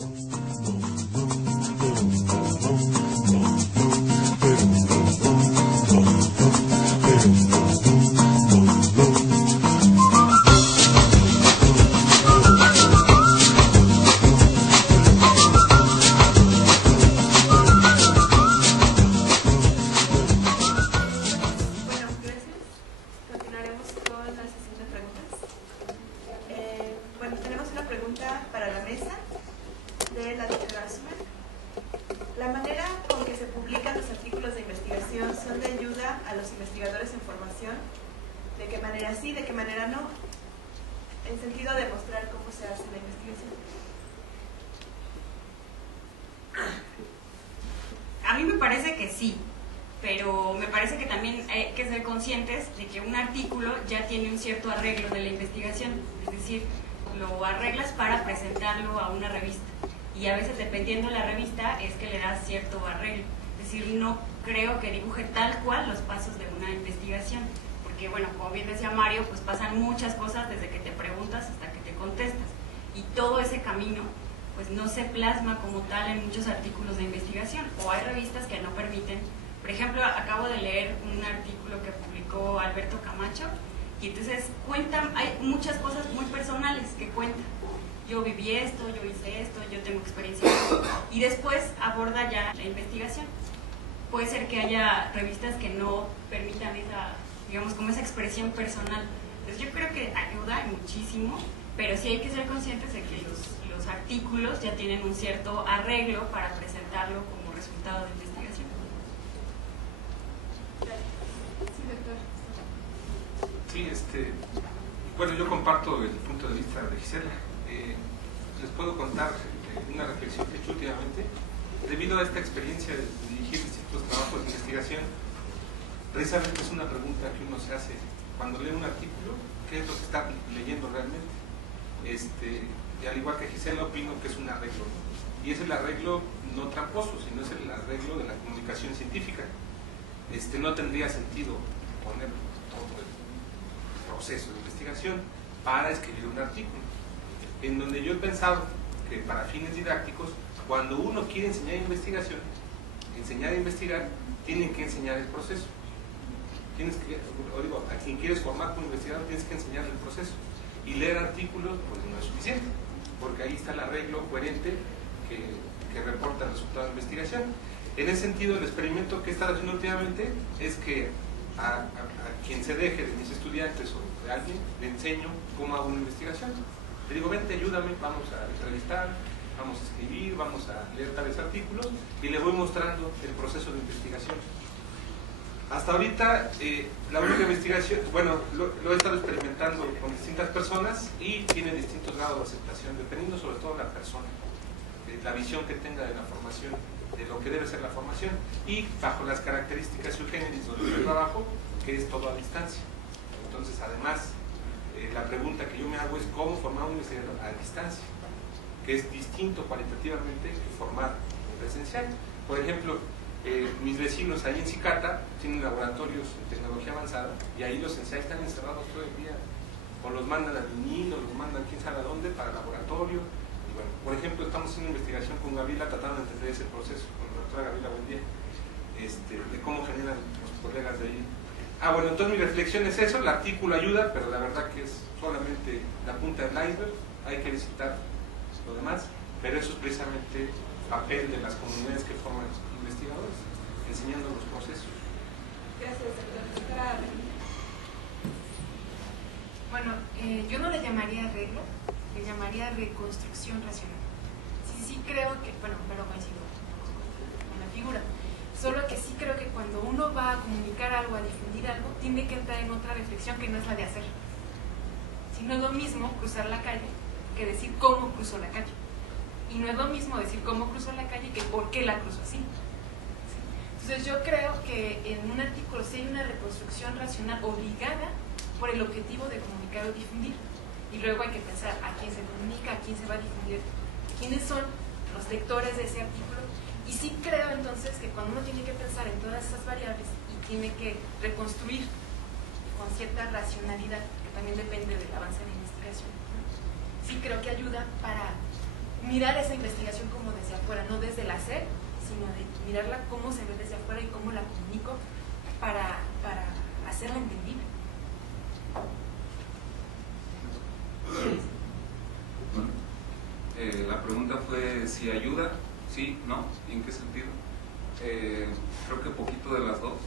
A mí me parece que sí, pero me parece que también hay que ser conscientes de que un artículo ya tiene un cierto arreglo de la investigación, es decir, lo arreglas para presentarlo a una revista y a veces dependiendo de la revista es que le das cierto arreglo, es decir, no creo que dibuje tal cual los pasos de una investigación, porque bueno, como bien decía Mario, pues pasan muchas cosas desde que te preguntas hasta que te contestas y todo ese camino pues no se plasma como tal en muchos artículos de investigación, o hay revistas que no permiten. Por ejemplo, acabo de leer un artículo que publicó Alberto Camacho, y entonces cuentan, hay muchas cosas muy personales que cuentan. Yo viví esto, yo hice esto, yo tengo experiencia, y después aborda ya la investigación. Puede ser que haya revistas que no permitan esa, digamos, como esa expresión personal. Entonces yo creo que ayuda muchísimo, pero sí hay que ser conscientes de que los artículos ya tienen un cierto arreglo para presentarlo como resultado de investigación. Sí, bueno, yo comparto el punto de vista de Gisela. Les puedo contar una reflexión que he hecho últimamente. Debido a esta experiencia de dirigir distintos trabajos de investigación, precisamente es una pregunta que uno se hace cuando lee un artículo: ¿qué es lo que está leyendo realmente? Y al igual que Gisela, opino que es un arreglo, ¿no? Y es el arreglo no tramposo, sino es el arreglo de la comunicación científica. No tendría sentido poner todo el proceso de investigación para escribir un artículo, en donde yo he pensado que para fines didácticos, cuando uno quiere enseñar investigación, enseñar a investigar, tienen que enseñar el proceso. A quien quieres formar como investigador, tienes que enseñarle el proceso. Y leer artículos pues no es suficiente, porque ahí está el arreglo coherente que reporta el resultado de investigación. En ese sentido, el experimento que he estado haciendo últimamente es que a quien se deje de mis estudiantes o de alguien, le enseño cómo hago una investigación. Le digo: vente, ayúdame, vamos a entrevistar, vamos a escribir, vamos a leer tales artículos, y le voy mostrando el proceso de investigación. Hasta ahorita, la única investigación, bueno, lo he estado experimentando con distintas personas y tiene distintos grados de aceptación, dependiendo sobre todo de la persona, de la visión que tenga de la formación, de lo que debe ser la formación, y bajo las características sui generis donde yo trabajo, que es todo a distancia. Entonces, además, la pregunta que yo me hago es: ¿cómo formar un investigador a distancia? Que es distinto cualitativamente que formar presencial. Por ejemplo, mis vecinos ahí en Cicata tienen laboratorios de tecnología avanzada y ahí los ensayos están encerrados todo el día, o los mandan a Lunín, o los mandan quién sabe a dónde para el laboratorio. Y bueno, por ejemplo, estamos haciendo investigación con Gabriela, tratando de entender ese proceso, con la doctora Gabriela Buendía, de cómo generan los colegas de ahí. Bueno, entonces mi reflexión es eso: el artículo ayuda, pero la verdad que es solamente la punta del iceberg, hay que visitar lo demás, pero eso es precisamente papel de las comunidades que forman investigadores, enseñando los procesos. Gracias, doctora. Bueno, yo no le llamaría arreglo, le llamaría reconstrucción racional. Sí creo que, bueno, pero coincido con la figura, solo que sí creo que cuando uno va a comunicar algo, a difundir algo, tiene que entrar en otra reflexión que no es la de hacer. Si no es lo mismo cruzar la calle que decir cómo cruzó la calle. Y no es lo mismo decir cómo cruzó la calle que por qué la cruzó así. ¿Sí? Entonces yo creo que en un artículo sí hay una reconstrucción racional obligada por el objetivo de comunicar o difundir. Y luego hay que pensar a quién se comunica, a quién se va a difundir, quiénes son los lectores de ese artículo. Y sí creo entonces que cuando uno tiene que pensar en todas esas variables y tiene que reconstruir con cierta racionalidad, que también depende del avance de la investigación, sí creo que ayuda para mirar esa investigación como desde afuera, no desde el hacer, sino de mirarla cómo se ve desde afuera y cómo la comunico para hacerla entendible. Bueno, la pregunta fue si ayuda, sí, no, ¿y en qué sentido? Creo que poquito de las dos.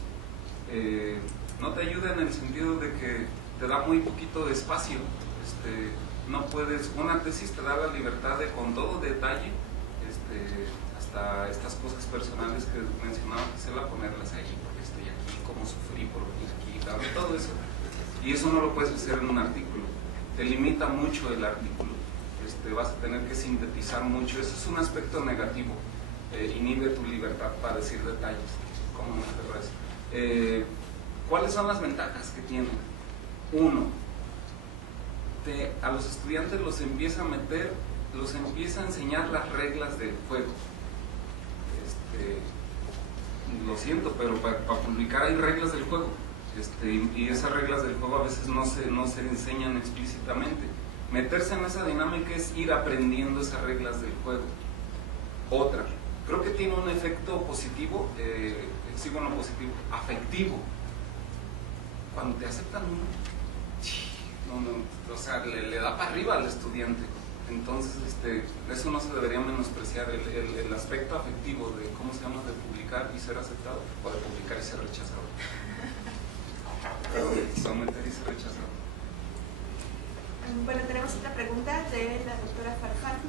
No te ayuda en el sentido de que te da muy poquito de espacio. No puedes, una tesis te da la libertad de con todo detalle, hasta estas cosas personales que mencionaba, quisiera ponerlas ahí, porque estoy aquí, cómo sufrí por venir aquí, todo eso. Y eso no lo puedes hacer en un artículo. Te limita mucho el artículo. Vas a tener que sintetizar mucho. Eso es un aspecto negativo. Inhibe tu libertad para decir detalles. ¿Cómo no te parece? ¿Cuáles son las ventajas que tiene? Uno, a los estudiantes los empieza a meter, los empieza a enseñar las reglas del juego. Lo siento, pero para publicar hay reglas del juego. Y esas reglas del juego a veces no se enseñan explícitamente. Meterse en esa dinámica es ir aprendiendo esas reglas del juego. Otra, creo que tiene un efecto positivo, positivo, afectivo. Cuando te aceptan o sea, le da para arriba al estudiante. Entonces, eso no se debería menospreciar, el aspecto afectivo de, ¿cómo se llama?, de publicar y ser aceptado, o de publicar y ser rechazado. Someter y ser rechazado. Bueno, tenemos otra pregunta de la doctora Farfán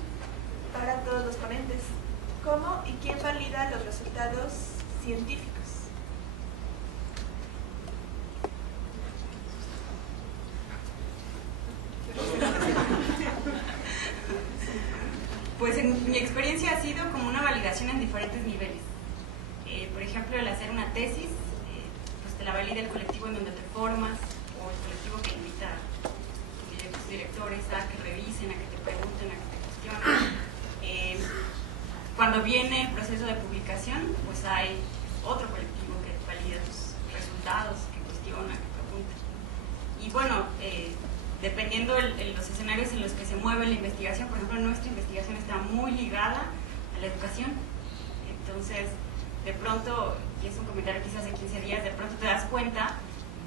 para todos los ponentes. ¿Cómo y quién valida los resultados científicos? Pues en mi experiencia ha sido como una validación en diferentes niveles. Por ejemplo, el hacer una tesis, pues te la valida el colectivo en donde te formas, o el colectivo que invita a tus directores a que revisen, a que te pregunten, a que te cuestionen. Cuando viene el proceso de publicación, pues hay otro colectivo que valida tus resultados, que cuestiona, que pregunta. Y bueno, dependiendo de los escenarios en los que se mueve la investigación, por ejemplo, nuestra investigación está muy ligada a la educación. Entonces, de pronto, y es un comentario quizás de 15 días, de pronto te das cuenta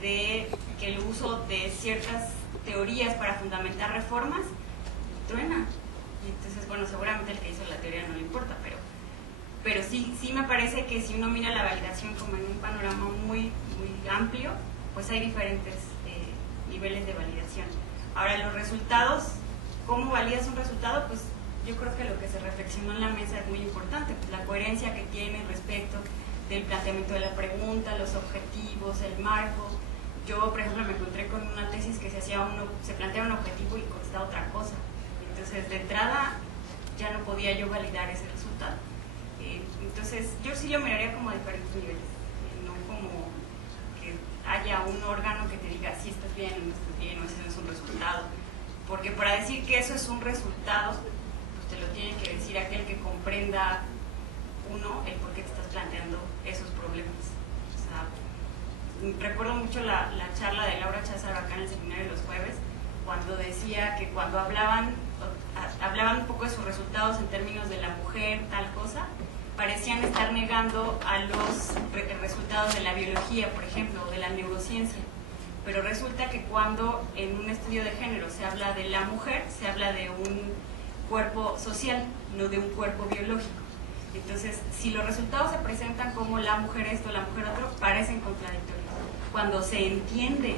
de que el uso de ciertas teorías para fundamentar reformas truena. Y entonces, bueno, seguramente el que hizo la teoría no le importa, pero sí me parece que si uno mira la validación como en un panorama muy amplio, pues hay diferentes niveles de validación. Ahora, los resultados, ¿cómo validas un resultado? Pues yo creo que lo que se reflexionó en la mesa es muy importante, pues la coherencia que tiene respecto del planteamiento de la pregunta, los objetivos, el marco. Yo, por ejemplo, me encontré con una tesis que se planteaba un objetivo y contestaba otra cosa. Entonces, de entrada, ya no podía yo validar ese resultado. Entonces, yo sí lo miraría como a diferentes niveles, no como que haya un órgano que te diga si estás bien o no estás bien, o ese no es un resultado. Porque para decir que eso es un resultado, pues te lo tiene que decir aquel que comprenda el por qué te estás planteando esos problemas. O sea, recuerdo mucho la charla de Laura Cházaro acá en el seminario de los jueves, cuando decía que cuando hablaban un poco de sus resultados en términos de la mujer, tal cosa, parecían estar negando a los resultados de la biología, por ejemplo, o de la neurociencia. Pero resulta que cuando en un estudio de género se habla de la mujer, se habla de un cuerpo social, no de un cuerpo biológico. Entonces, si los resultados se presentan como la mujer esto, la mujer otro, parecen contradictorios. Cuando se entiende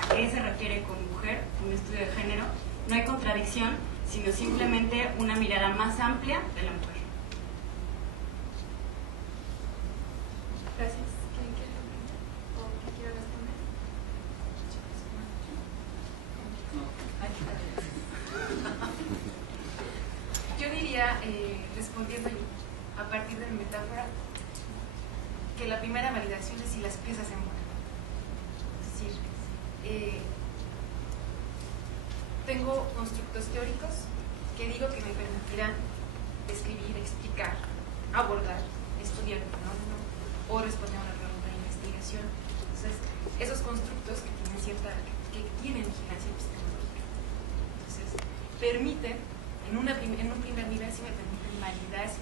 a qué se refiere con mujer, un estudio de género, no hay contradicción, sino simplemente una mirada más amplia de la mujer. Gracias. ¿Quién quiere responder? ¿O quién quiere responder? Yo diría, respondiendo a partir de mi metáfora, que la primera validación es si las piezas se mueven. Es decir, tengo constructos teóricos que digo que me permitirán describir, explicar, abordar, estudiar un fenómeno o responder a una pregunta de investigación. Entonces, esos constructos que tienen vigilancia epistemológica, entonces, permiten, en un primer nivel, sí me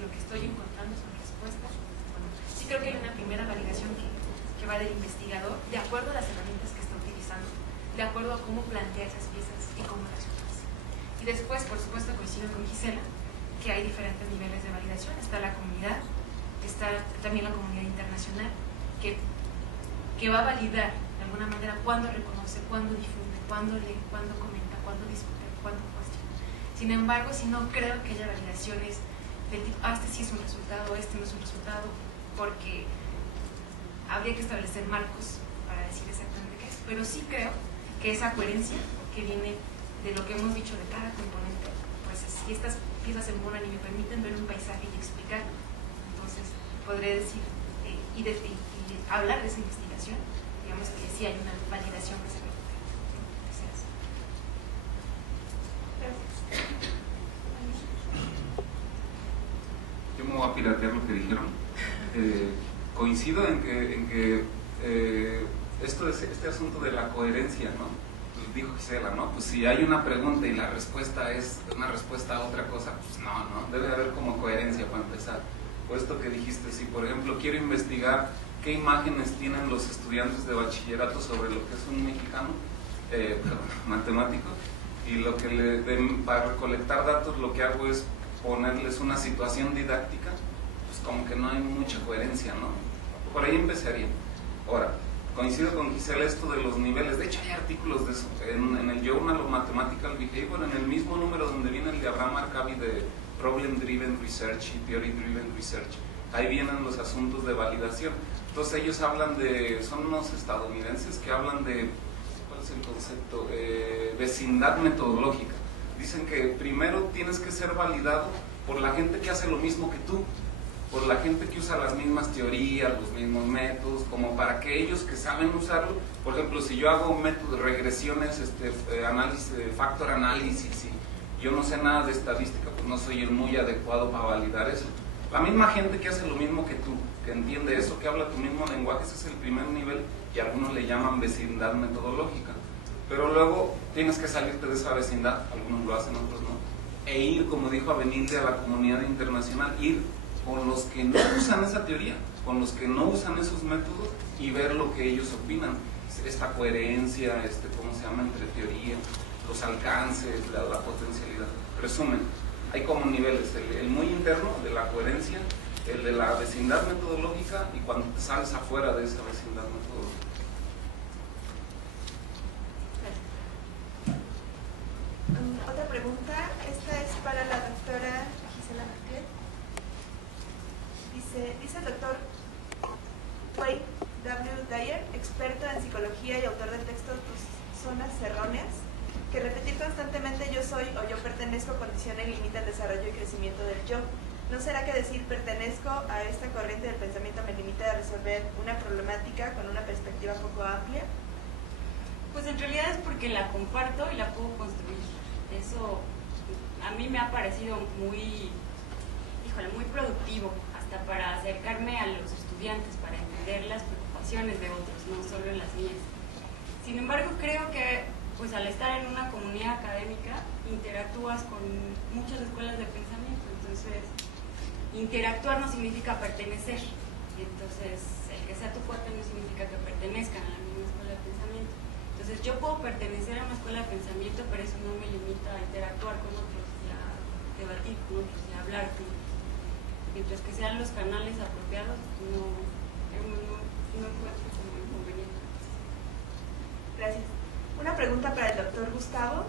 lo que estoy encontrando son respuestas. Bueno, sí creo que hay una primera validación que va del investigador, de acuerdo a las herramientas que está utilizando, de acuerdo a cómo plantea esas piezas y cómo las utiliza. Y después, por supuesto, coincido con Gisela, que hay diferentes niveles de validación. Está la comunidad, está también la comunidad internacional, que va a validar de alguna manera cuándo reconoce, cuándo difunde, cuándo lee, cuándo comenta, cuándo discute, cuándo cuestiona. Sin embargo, si no creo que haya validaciones del tipo, este sí es un resultado, este no es un resultado, porque habría que establecer marcos para decir exactamente qué es. Pero sí creo que esa coherencia que viene de lo que hemos dicho de cada componente, pues si estas piezas se embonan y me permiten ver un paisaje y explicar, entonces podré decir y hablar de esa investigación, digamos que sí hay una validación que se recupera. Yo me voy a piratear lo que dijeron. Coincido en que este asunto de la coherencia, ¿no? Pues dijo Gisela, ¿no? Pues si hay una pregunta y la respuesta es una respuesta a otra cosa, pues no, debe haber como coherencia para empezar. Por esto que dijiste, si por ejemplo quiero investigar qué imágenes tienen los estudiantes de bachillerato sobre lo que es un mexicano, matemático, y lo que para recolectar datos lo que hago es ponerles una situación didáctica, pues como que no hay mucha coherencia, ¿no? Por ahí empezaría. Ahora, coincido con Gisela esto de los niveles, de hecho hay artículos de eso, en el Journal of Mathematical Behavior, en el mismo número donde viene el de Abraham Arkaby de Problem Driven Research y Theory Driven Research, ahí vienen los asuntos de validación. Entonces ellos hablan son unos estadounidenses que hablan de, ¿cuál es el concepto? Vecindad metodológica. Dicen que primero tienes que ser validado por la gente que hace lo mismo que tú, por la gente que usa las mismas teorías, los mismos métodos, como para que ellos que saben usarlo, por ejemplo, si yo hago un método de regresiones, análisis, factor análisis, y yo no sé nada de estadística, pues no soy el muy adecuado para validar eso. La misma gente que hace lo mismo que tú, que entiende eso, que habla tu mismo lenguaje, ese es el primer nivel, y algunos le llaman vecindad metodológica. Pero luego tienes que salirte de esa vecindad, algunos lo hacen, otros no, e ir, como dijo Avenilde, a la comunidad internacional, ir con los que no usan esa teoría, con los que no usan esos métodos y ver lo que ellos opinan, esta coherencia, ¿cómo se llama?, entre teoría, los alcances, la potencialidad. Resumen, hay como niveles, el muy interno de la coherencia, el de la vecindad metodológica y cuando te sales afuera de esa vecindad metodológica. Otra pregunta, esta es para la doctora Gisela Martier. Dice el doctor Wade W. Dyer, experto en psicología y autor del texto Tus zonas erróneas, que repetir constantemente yo soy o yo pertenezco condiciona y limita el desarrollo y crecimiento del yo. ¿No será que decir pertenezco a esta corriente del pensamiento me limita a resolver una problemática con una perspectiva poco amplia? Pues en realidad es porque la comparto y la puedo construir. Eso a mí me ha parecido muy productivo, hasta para acercarme a los estudiantes, para entender las preocupaciones de otros, no solo en las mías. Sin embargo, creo que pues al estar en una comunidad académica interactúas con muchas escuelas de pensamiento, entonces interactuar no significa pertenecer, entonces el que sea tu cuate no significa que pertenezcan a la misma escuela de pensamiento. Entonces yo puedo pertenecer a una escuela de pensamiento, pero eso no me limita a interactuar con otros y a debatir con otros y a hablar con otros. Mientras que sean los canales apropiados, no encuentro como inconveniente. Gracias. Una pregunta para el doctor Gustavo.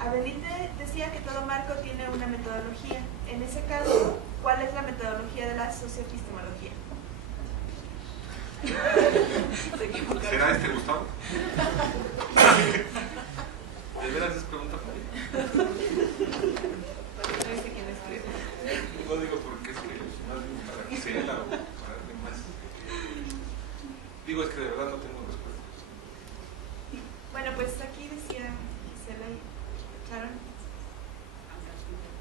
Avenilde decía que todo marco tiene una metodología. En ese caso, ¿cuál es la metodología de la socioepistemología? ¿Será Gustavo? ¿De veras es pregunta para mí? No digo porque es que más bien para Gisela o para alguien más. Digo, es que de verdad no tengo respuesta. Bueno, pues aquí decía Gisela y Sharon.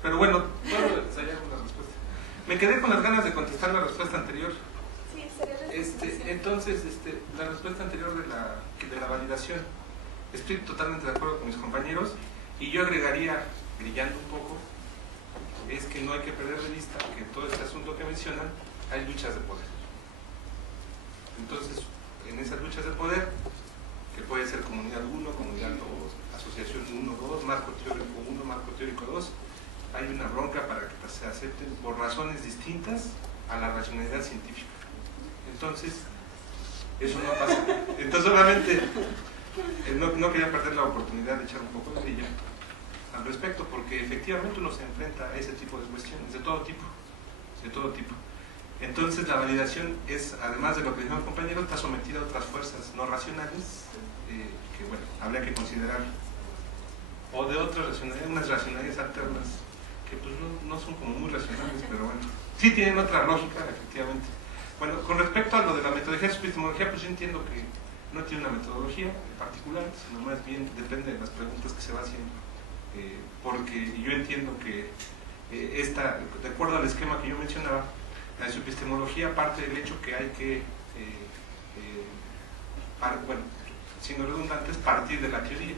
Pero bueno, puedo ensayar una respuesta. Me quedé con las ganas de contestar la respuesta anterior. Sí, sería la Entonces, la respuesta anterior de la validación. Estoy totalmente de acuerdo con mis compañeros y yo agregaría, brillando un poco, es que no hay que perder de vista que en todo este asunto que mencionan hay luchas de poder. Entonces, en esas luchas de poder, que puede ser comunidad 1, comunidad 2, asociación 1, 2, marco teórico 1, marco teórico 2, hay una bronca para que se acepten por razones distintas a la racionalidad científica. Entonces, eso no pasa. Entonces, obviamente, no quería perder la oportunidad de echar un poco de brilla al respecto, porque efectivamente uno se enfrenta a ese tipo de cuestiones, de todo tipo. Entonces, la validación es, además de lo que dijo el compañero, está sometida a otras fuerzas no racionales, que bueno, habría que considerar, o de otras racionalidades, unas racionalidades alternas, que pues no son como muy racionales, pero bueno, sí tienen otra lógica, efectivamente. Bueno, con respecto a lo de la metodología de su epistemología, pues yo entiendo que no tiene una metodología en particular, sino más bien depende de las preguntas que se va haciendo, porque yo entiendo que de acuerdo al esquema que yo mencionaba, la epistemología parte del hecho que hay que, bueno, siendo redundantes, partir de la teoría.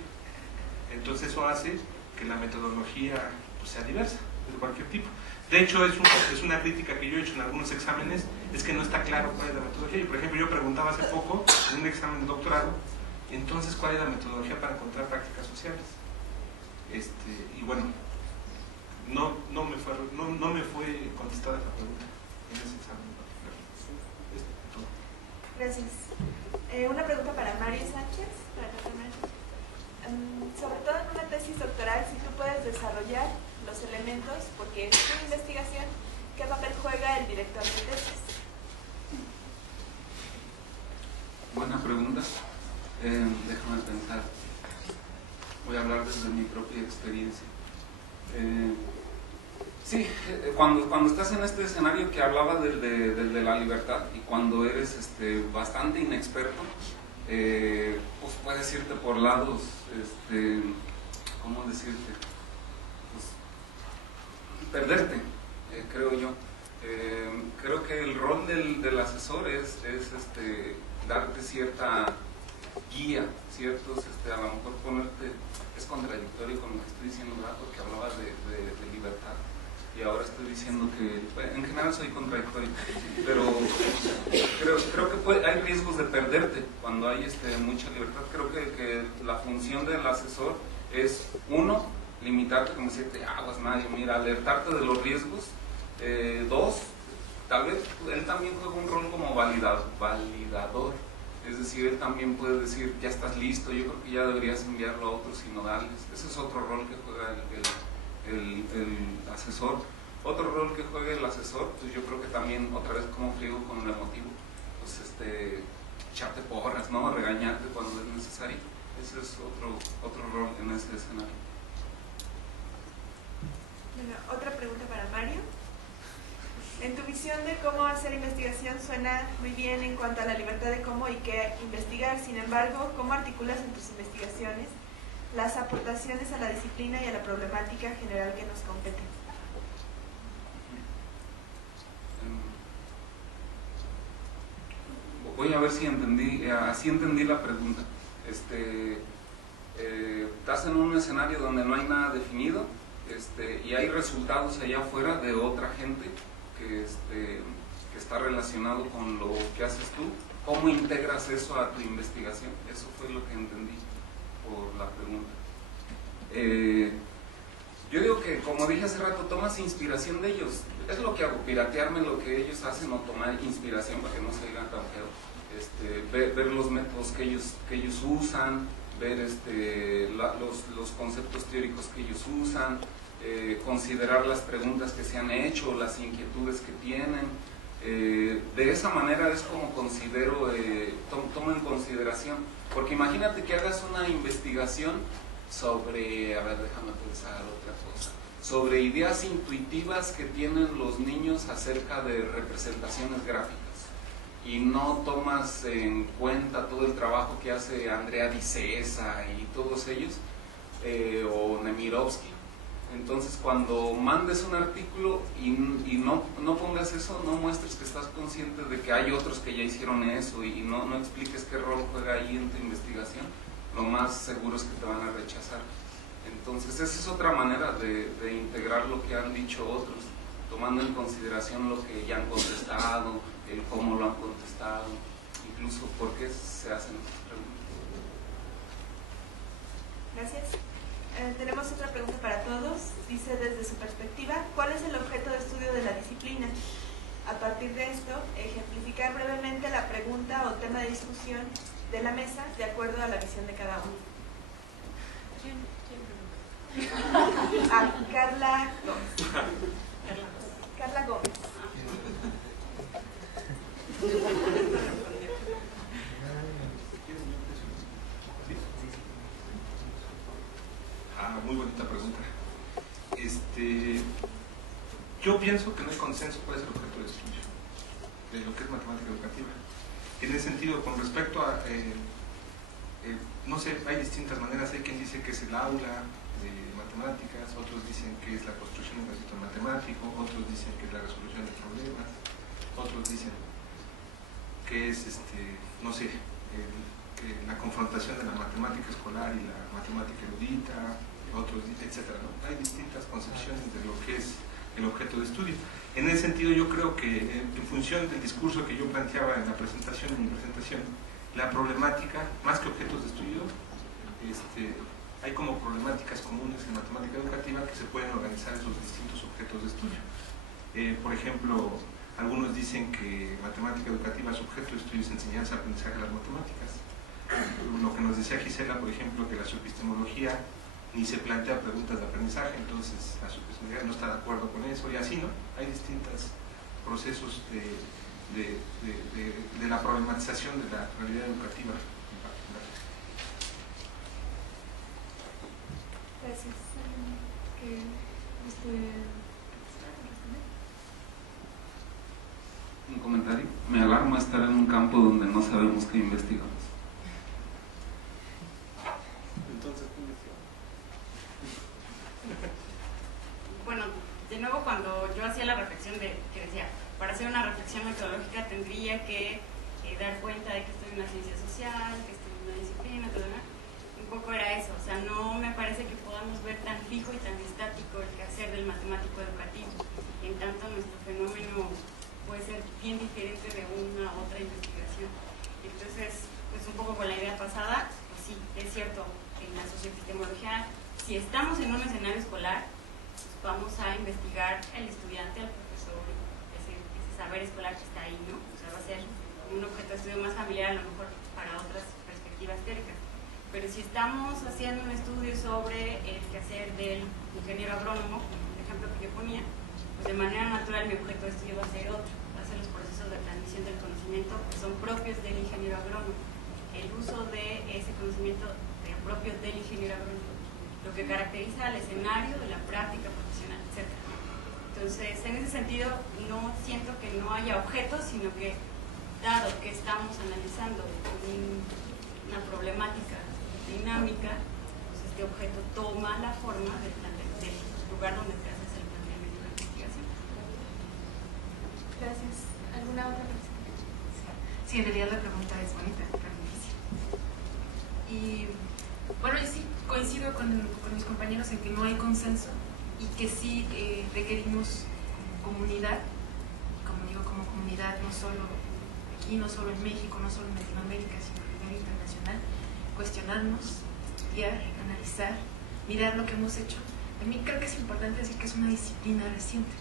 Entonces eso hace que la metodología pues, sea diversa, de cualquier tipo. De hecho, es una crítica que yo he hecho en algunos exámenes, es que no está claro cuál es la metodología. Y por ejemplo, yo preguntaba hace poco en un examen de doctorado, entonces, ¿cuál es la metodología para encontrar prácticas sociales? Y bueno, no me fue contestada esa pregunta en ese examen en particular. Gracias. Una pregunta para Mario Sánchez. Sobre todo en una tesis doctoral, si tú puedes desarrollar los elementos, porque es una investigación, ¿qué papel juega el director de tesis? Buena pregunta. Déjame pensar. Voy a hablar desde mi propia experiencia. Sí, cuando estás en este escenario que hablaba del de la libertad, y cuando eres bastante inexperto, pues puedes irte por lados, ¿cómo decirte? Pues, perderte, creo yo. Creo que el rol del asesor es darte cierta guía, ciertos, a lo mejor ponerte, es contradictorio con lo que estoy diciendo, ¿verdad? Porque hablaba de libertad y ahora estoy diciendo que, bueno, en general soy contradictorio, pero creo que hay riesgos de perderte cuando hay mucha libertad. Creo que la función del asesor es, uno, limitarte, como decirte, aguas Mario, mira, alertarte de los riesgos. Dos, tal vez él también juega un rol como validador. Es decir, él también puede decir, ya estás listo, yo creo que ya deberías enviarlo a otros sinodales. Ese es otro rol que juega el asesor. Otro rol que juega el asesor, pues yo creo que también, otra vez como friego con el emotivo, pues echarte porras, ¿no? Regañarte cuando es necesario. Ese es otro rol en ese escenario. Bueno, otra pregunta para Mario. En tu visión de cómo hacer investigación suena muy bien en cuanto a la libertad de cómo y qué investigar. Sin embargo, ¿cómo articulas en tus investigaciones las aportaciones a la disciplina y a la problemática general que nos compete? Voy a ver si así entendí la pregunta. Estás en un escenario donde no hay nada definido, y hay resultados allá afuera de otra gente que está relacionado con lo que haces tú. ¿Cómo integras eso a tu investigación? Eso fue lo que entendí por la pregunta. Yo digo que, como dije hace rato, tomas inspiración de ellos. Es lo que hago, piratearme lo que ellos hacen o tomar inspiración para que no se digan tan feo. Ver los métodos que ellos usan, ver los conceptos teóricos que ellos usan, considerar las preguntas que se han hecho, las inquietudes que tienen. De esa manera es como considero, tomo en consideración, porque imagínate que hagas una investigación sobre, a ver, déjame pensar otra cosa, sobre ideas intuitivas que tienen los niños acerca de representaciones gráficas, y no tomas en cuenta todo el trabajo que hace Andrea Di Cesa y todos ellos, o Nemirovsky. Entonces, cuando mandes un artículo y no pongas eso, no muestres que estás consciente de que hay otros que ya hicieron eso, y no expliques qué rol juega ahí en tu investigación, lo más seguro es que te van a rechazar. Entonces esa es otra manera de integrar lo que han dicho otros, tomando en consideración lo que ya han contestado, el cómo lo han contestado, incluso por qué se hacen estas preguntas. Gracias. Tenemos otra pregunta para todos. Dice, desde su perspectiva, ¿cuál es el objeto de estudio de la disciplina? A partir de esto, ejemplificar brevemente la pregunta o tema de discusión de la mesa de acuerdo a la visión de cada uno. A Carla Gómez. Carla Gómez. Muy bonita pregunta. Yo pienso que no hay consenso cuál es el objeto de estudio de lo que es matemática educativa. En ese sentido, con respecto a, no sé, hay distintas maneras. Hay quien dice que es el aula de matemáticas, otros dicen que es la construcción de un sistema matemático, otros dicen que es la resolución de problemas, otros dicen que es, no sé, la confrontación de la matemática escolar y la matemática erudita, otros, etcétera, ¿no? Hay distintas concepciones de lo que es el objeto de estudio. En ese sentido, yo creo que en función del discurso que yo planteaba en la presentación, la problemática, más que objetos de estudio, hay como problemáticas comunes en matemática educativa que se pueden organizar esos distintos objetos de estudio. Por ejemplo, algunos dicen que matemática educativa, su objeto de estudio es enseñanza, aprendizaje de las matemáticas. Lo que nos decía Gisela, por ejemplo, que la subepistemología ni se plantea preguntas de aprendizaje, entonces la subepistemología no está de acuerdo con eso, y así, ¿no? Hay distintos procesos de la problematización de la realidad educativa en particular. Gracias. Un comentario. Me alarma estar en un campo donde no sabemos qué investigamos. Entonces, ¿qué investigamos? Bueno, de nuevo, cuando yo hacía la reflexión que decía, para hacer una reflexión metodológica tendría que dar cuenta de que estoy en una ciencia social, que estoy en una disciplina, un poco era eso. O sea, no me parece que podamos ver tan fijo y tan estático el quehacer del matemático educativo. En tanto, nuestro fenómeno puede ser bien diferente de una u otra investigación. Entonces, pues un poco con la idea pasada, pues sí, es cierto, en la socioepistemología, si estamos en un escenario escolar, pues vamos a investigar al estudiante, al profesor, ese saber escolar que está ahí, ¿no? O sea, va a ser un objeto de estudio más familiar a lo mejor para otras perspectivas teóricas. Pero si estamos haciendo un estudio sobre el quehacer del ingeniero agrónomo, como el ejemplo que yo ponía, pues de manera natural mi objeto de estudio va a ser otro, va a ser los procesos de transmisión del conocimiento que son propios del ingeniero agrónomo, el uso de ese conocimiento propio del ingeniero agrónomo, lo que caracteriza al escenario de la práctica profesional, etc. Entonces, en ese sentido, no siento que no haya objetos, sino que, dado que estamos analizando una problemática dinámica, pues este objeto toma la forma del lugar donde te haces el planteamiento de investigación. Gracias. ¿Alguna otra pregunta? Sí, en realidad la pregunta es bonita, pero difícil. Y bueno, yo sí coincido con mis compañeros en que no hay consenso y que sí requerimos como comunidad, como digo, como comunidad, no solo aquí, no solo en México, no solo en Latinoamérica, sino a nivel internacional, cuestionarnos, estudiar, analizar, mirar lo que hemos hecho. A mí creo que es importante decir que es una disciplina reciente.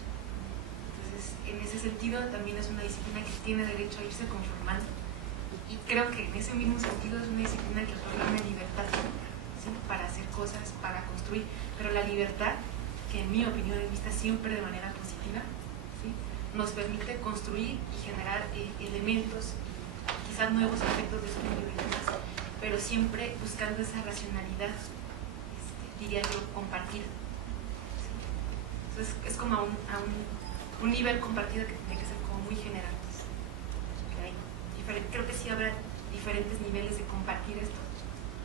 Entonces, en ese sentido, también es una disciplina que tiene derecho a irse conformando. Y creo que en ese mismo sentido es una disciplina que otorga una libertad, ¿sí?, para hacer cosas, para construir. Pero la libertad, que en mi opinión es vista siempre de manera positiva, ¿sí?, nos permite construir y generar elementos, quizás nuevos aspectos de estudio y demás, pero siempre buscando esa racionalidad, diría yo, compartida. ¿Sí? Entonces es como a un nivel compartido que tiene que ser como muy general. Creo que sí habrá diferentes niveles de compartir esto,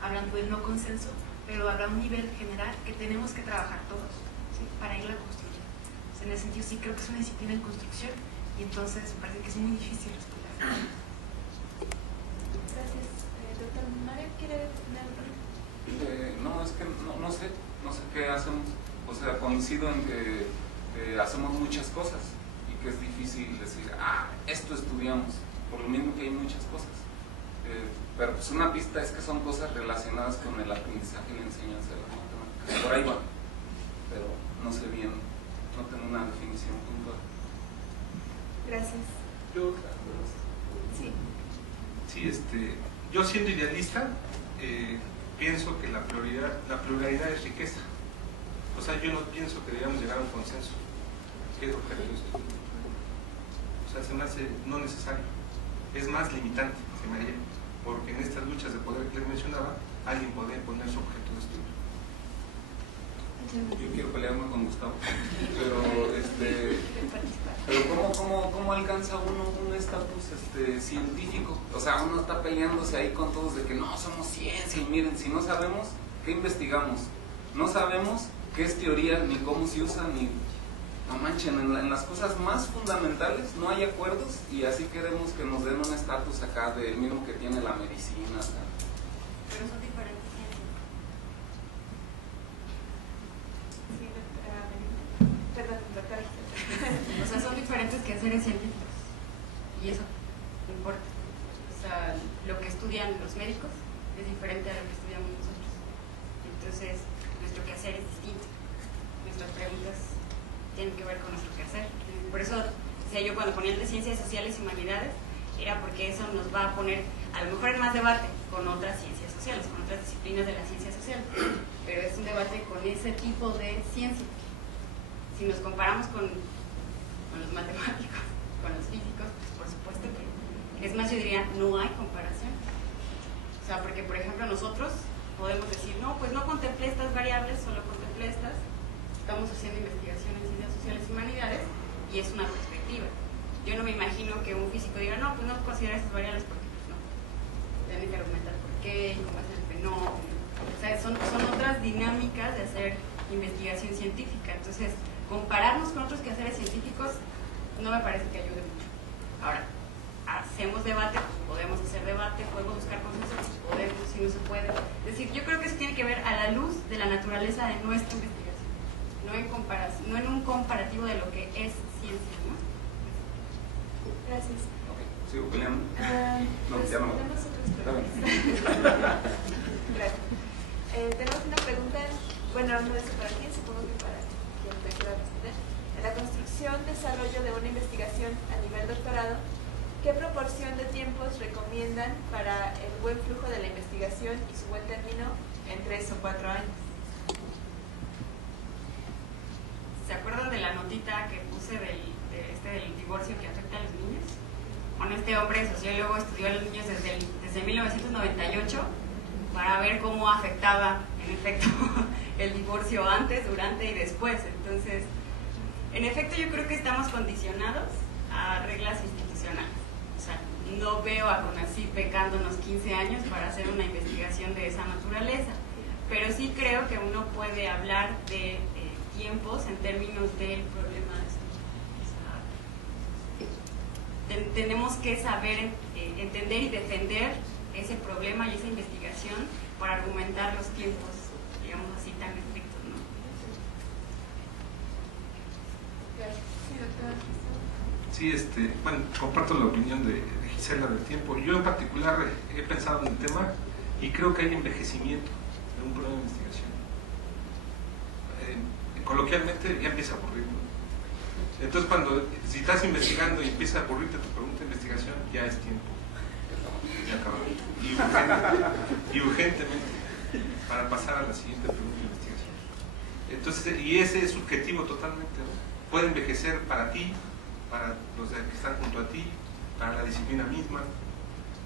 hablando del no consenso, pero habrá un nivel general que tenemos que trabajar todos, ¿sí?, para irla construyendo. Entonces, en ese sentido sí creo que es una disciplina en construcción y entonces me parece que es muy difícil responder. Gracias. Doctor Mario, ¿quiere dar algo? No, es que no sé. no sé qué hacemos. O sea, coincido en que hacemos muchas cosas y que es difícil decir, esto estudiamos, por lo mismo que hay muchas cosas. Pero pues una pista es que son cosas relacionadas con el aprendizaje y la enseñanza de las matemáticas. Por ahí va, pero no sé bien, no tengo una definición puntual. Gracias. Sí. Yo siendo idealista, pienso que la pluralidad es riqueza. O sea, yo no pienso que debamos llegar a un consenso. ¿Qué es objeto de estudio? O sea, se me hace no necesario. Es más limitante, se me haría. Porque en estas luchas de poder que les mencionaba, alguien podría poner su objeto de estudio. Yo quiero pelearme con Gustavo, pero ¿cómo alcanza uno un estatus científico? O sea, uno está peleándose ahí con todos de que no, somos ciencia, y miren, si no sabemos, ¿qué investigamos? No sabemos qué es teoría, ni cómo se usa, ni... No manchen, en las cosas más fundamentales no hay acuerdos y así queremos que nos den un estatus acá del mismo que tiene la medicina. Pero son diferentes ciencias. Sí, perdón, doctora. O sea, son diferentes quehaceres científicos. Y eso no importa. O sea, lo que estudian los médicos es diferente a lo que estudiamos nosotros. Entonces, nuestro quehacer es distinto. Nuestras preguntas tienen que ver con nuestro quehacer. Por eso, o sea, yo cuando ponía el de ciencias sociales y humanidades, era porque eso nos va a poner, a lo mejor en más debate, con otras ciencias sociales, con otras disciplinas de la ciencia social. Pero es un debate con ese tipo de ciencia. Si nos comparamos con los matemáticos, con los físicos, pues por supuesto que, es más, yo diría, no hay comparación. O sea, porque por ejemplo nosotros podemos decir, no, pues no contemplé estas variables, solo contemplé estas. Estamos haciendo investigación en ciencias sociales y humanidades y es una perspectiva. Yo no me imagino que un físico diga, no, pues no considera estas variables porque pues no. Tienen que argumentar por qué y cómo es el fenómeno. O sea, son otras dinámicas de hacer investigación científica. Entonces, compararnos con otros quehaceres científicos no me parece que ayude mucho. Ahora, hacemos debate, podemos hacer debate, podemos buscar consensos, podemos, si no se puede. Es decir, yo creo que eso tiene que ver a la luz de la naturaleza de nuestra investigación, no en comparación, no en un comparativo de lo que es ciencia, ¿no? Gracias. Ok, ¿sigo peleando? No, Pues ya no. tenemos otras Está bien. preguntas. Gracias. Tenemos una pregunta, bueno, no es para quién, supongo que para quien te quiera responder. En la construcción, desarrollo de una investigación a nivel doctorado, ¿qué proporción de tiempos recomiendan para el buen flujo de la investigación y su buen término en 3 o 4 años? ¿Se acuerdan de la notita que puse del divorcio que afecta a los niños? Bueno, este hombre sociólogo estudió a los niños desde 1998 para ver cómo afectaba, en efecto, el divorcio antes, durante y después. Entonces, en efecto, yo creo que estamos condicionados a reglas institucionales. O sea, no veo a CONACYT becándonos 15 años para hacer una investigación de esa naturaleza, pero sí creo que uno puede hablar de tiempos en términos del problema de salud. O sea, tenemos que saber entender y defender ese problema y esa investigación para argumentar los tiempos, digamos así, tan estrictos, ¿no? Sí, bueno, comparto la opinión de Gisela del tiempo. Yo en particular he pensado en el tema y creo que hay envejecimiento de un programa de investigación. Coloquialmente ya empieza a aburrir, ¿no? Entonces si estás investigando y empieza a aburrirte tu pregunta de investigación, ya es tiempo. Ya acabó. Y urgentemente para pasar a la siguiente pregunta de investigación. Entonces, y ese es subjetivo totalmente, ¿no? Puede envejecer para ti, para los que están junto a ti, para la disciplina misma.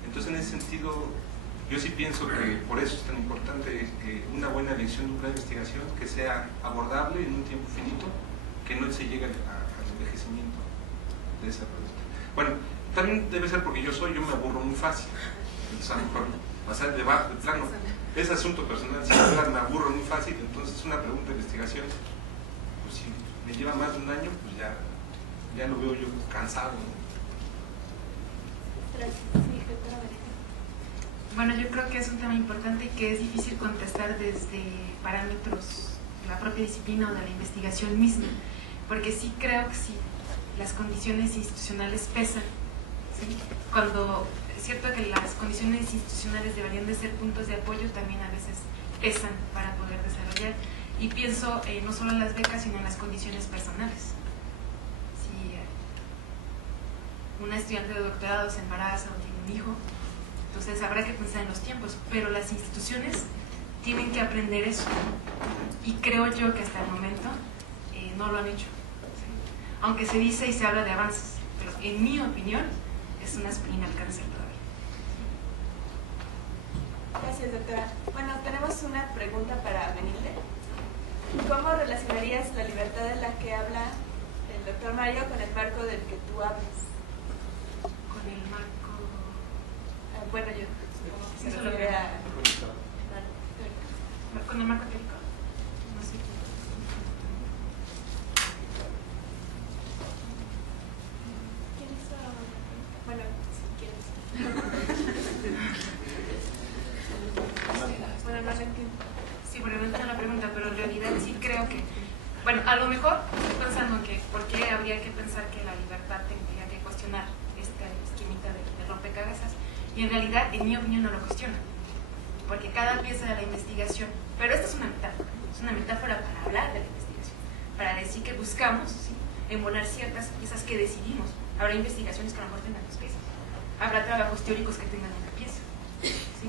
Entonces, en ese sentido, yo sí pienso que por eso es tan importante una buena elección de un plan de investigación que sea abordable en un tiempo finito, que no se llegue al envejecimiento de esa pregunta. Bueno, también debe ser porque yo me aburro muy fácil. Entonces, a lo mejor pasar el debate, de plano, es asunto personal, si me aburro muy fácil, entonces una pregunta de investigación, pues si me lleva más de un año, pues ya lo veo yo cansado, ¿no? Bueno, yo creo que es un tema importante y que es difícil contestar desde parámetros la propia disciplina o de la investigación misma, porque sí creo que sí, las condiciones institucionales pesan, ¿sí? Cuando es cierto que las condiciones institucionales deberían de ser puntos de apoyo, también a veces pesan para poder desarrollar, y pienso no solo en las becas, sino en las condiciones personales. Si una estudiante de doctorado se embaraza o tiene un hijo, entonces habrá que pensar en los tiempos, pero las instituciones tienen que aprender eso, y creo yo que hasta el momento no lo han hecho, ¿sí? Aunque se dice y se habla de avances, pero en mi opinión es una aspirina al cáncer todavía. Gracias, doctora. Bueno, tenemos una pregunta para Benilde. ¿Cómo relacionarías la libertad de la que habla el doctor Mario con el marco del que tú hablas? Con el marco... Bueno, yo Sí, se solo refiere que- a... ¿Con el marco teórico? No sé. ¿Quién hizo? Bueno, si quieres. Bueno, no lo entiendo. Sí, porque no entiendo la pregunta, pero en realidad sí creo que, bueno, a lo mejor estoy pensando en que por qué habría que pensar que la libertad tendría que cuestionar esta esquemita de rompecabezas, y en realidad, en mi opinión, no lo cuestiona, porque cada pieza de la investigación, pero esta es una metáfora para hablar de la investigación, para decir que buscamos, ¿sí?, embonar ciertas piezas que decidimos. Habrá investigaciones que a lo mejor tengan dos piezas, habrá trabajos teóricos que tengan una pieza, ¿sí?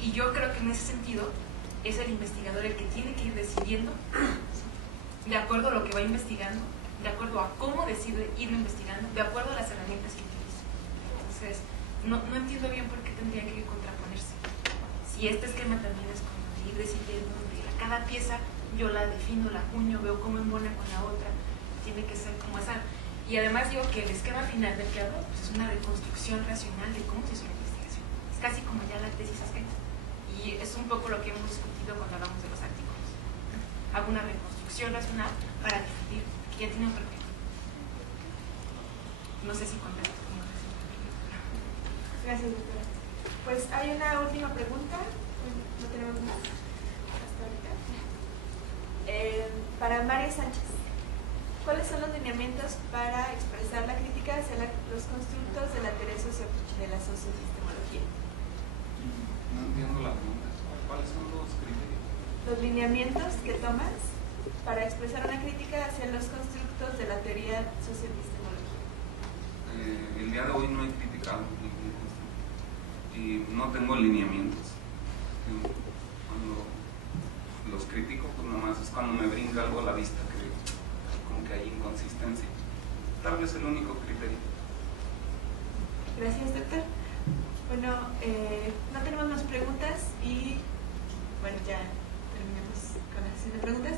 Y yo creo que en ese sentido es el investigador el que tiene que ir decidiendo, ¿sí?, de acuerdo a lo que va investigando, de acuerdo a cómo decide irlo investigando, de acuerdo a las herramientas que utiliza. Entonces, no entiendo bien por qué tendría que contraponerse. Si este esquema también es como de ir decidiendo, de cada pieza yo la defino, la acuño, veo cómo embona con la otra, tiene que ser como esa. Y además digo que el esquema final del que hablo pues es una reconstrucción racional de cómo se hizo la investigación. Es casi como ya la tesis escrita. Y es un poco lo que hemos discutido cuando hablamos de los artículos. Hago una reconstrucción racional para definir que ya tiene un perfil. No sé si contesto. Gracias, doctora. Pues hay una última pregunta. No tenemos más hasta ahorita. Para María Sánchez. ¿Cuáles son los lineamientos para expresar la crítica hacia los constructos de la teoría de la socioepistemología? No entiendo la pregunta. ¿Cuáles son los criterios? Los lineamientos que tomas para expresar una crítica hacia los constructos de la teoría socioepistemología. El día de hoy no he criticado ningún constructo y no tengo lineamientos. Cuando los critico, pues nomás es cuando me brinca algo a la vista que como que hay inconsistencia. Tal vez el único criterio. Gracias, doctor. Bueno, no tenemos más preguntas y bueno, ya terminamos con la sesión de preguntas.